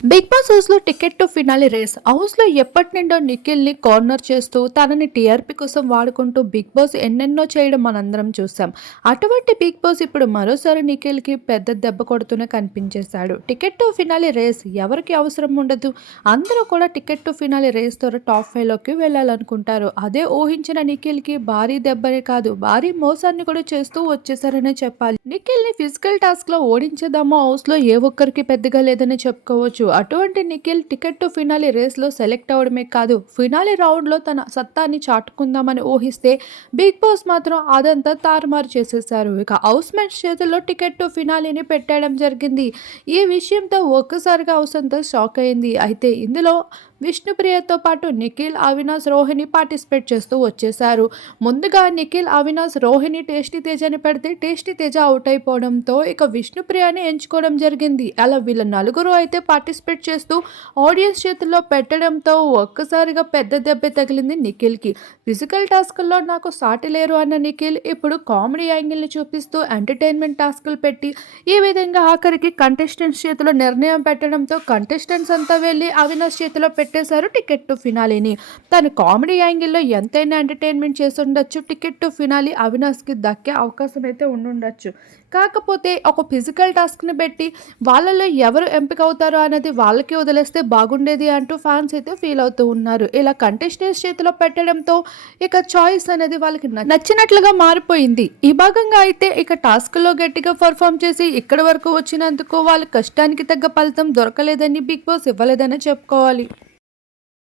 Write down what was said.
Big boss house లో ticket to finale race house లో ఎప్పటి నుండో నిఖిల్ ని కార్నర్ చేస్తూ తనని టీఆర్పీ కోసం వాడుకుంటూ బిగ్ బాస్ ఎన్నెన్నో చేయడం మనందరం చూసాం. అటువంటి బిగ్ బాస్ ఇప్పుడు మరోసారి నిఖిల్ కి పెద్ద దెబ్బ కొడుతూనే కనిపించేశాడు. టికెట్ టు ఫినాలి రేస్ ఎవరికి అవసరం ఉండదు, అందరూ కూడా టికెట్ టు ఫినాలి రేస్ తో టాప్ 5 లోకి వెళ్ళాలనుకుంటారు. అదే ఊహించిన నిఖిల్ కి భారీ దెబ్బనే కాదు, భారీ మోసాన్ని కూడా చేస్తూ వచ్చేసారనే చెప్పాలి. నిఖిల్ ని ఫిజికల్ టాస్క్ లో ఓడించేదామో హౌస్ లో ఏ ఒక్కరికి పెద్దగా లేదని చెప్పుకోవచ్చు. అటువంటి నిఖిల్ టికెట్ టు ఫినాలి రేస్లో సెలెక్ట్ అవడమే కాదు, ఫినాలి రౌండ్లో తన సత్తాని చాటుకుందామని ఊహిస్తే బిగ్ బాస్ మాత్రం అదంతా తారుమారు చేసేశారు. ఇక హౌస్ మేట్స్ చేతుల్లో టికెట్ టు ఫినాలిని పెట్టడం జరిగింది. ఈ విషయంతో ఒక్కసారిగా హౌస్ అంతా షాక్ అయింది. అయితే ఇందులో విష్ణుప్రియతో పాటు నిఖిల్, అవినాష్, రోహిణి పార్టిసిపేట్ చేస్తూ వచ్చేశారు. ముందుగా నిఖిల్, అవినాష్, రోహిణి టేస్టీ తేజని పెడితే టేస్టీ తేజ అవుట్ అయిపోవడంతో ఇక విష్ణుప్రియని ఎంచుకోవడం జరిగింది. అలా వీళ్ళ నలుగురు అయితే పార్టిసిపేట్ చేస్తూ ఆడియన్స్ చేతుల్లో పెట్టడంతో ఒక్కసారిగా పెద్ద దెబ్బ తగిలింది నిఖిల్కి. ఫిజికల్ టాస్కుల్లో నాకు సాటి లేరు అన్న నిఖిల్ ఇప్పుడు కామెడీ యాంగిల్ని చూపిస్తూ ఎంటర్టైన్మెంట్ టాస్కులు పెట్టి ఈ విధంగా ఆఖరికి కంటెస్టెంట్స్ చేతిలో నిర్ణయం పెట్టడంతో కంటెస్టెంట్స్ అంతా వెళ్ళి అవినాష్ చేతిలో పెట్టేశారు టికెట్ టు ఫినాలిని. తను కామెడీ యాంగిల్లో ఎంతైనా ఎంటర్టైన్మెంట్ చేసి ఉండొచ్చు, టికెట్ టు ఫినాలి అవినాష్కి దక్కే అవకాశం అయితే ఉండుండొచ్చు. కాకపోతే ఒక ఫిజికల్ టాస్క్ని పెట్టి వాళ్ళలో ఎవరు ఎంపిక అవుతారో అనేది వాళ్ళకి వదిలేస్తే బాగుండేది అంటూ ఫ్యాన్స్ అయితే ఫీల్ అవుతూ ఉన్నారు. ఇలా కంటెస్టెంట్స్ చేతిలో పెట్టడంతో ఇక చాయిస్ అనేది వాళ్ళకి నచ్చినట్లుగా మారిపోయింది. ఈ భాగంగా అయితే ఇక టాస్క్లో గట్టిగా పర్ఫామ్ చేసి ఇక్కడ వరకు వచ్చినందుకు వాళ్ళ కష్టానికి తగ్గ ఫలితం దొరకలేదని బిగ్ బాస్ ఇవ్వలేదని చెప్పుకోవాలి.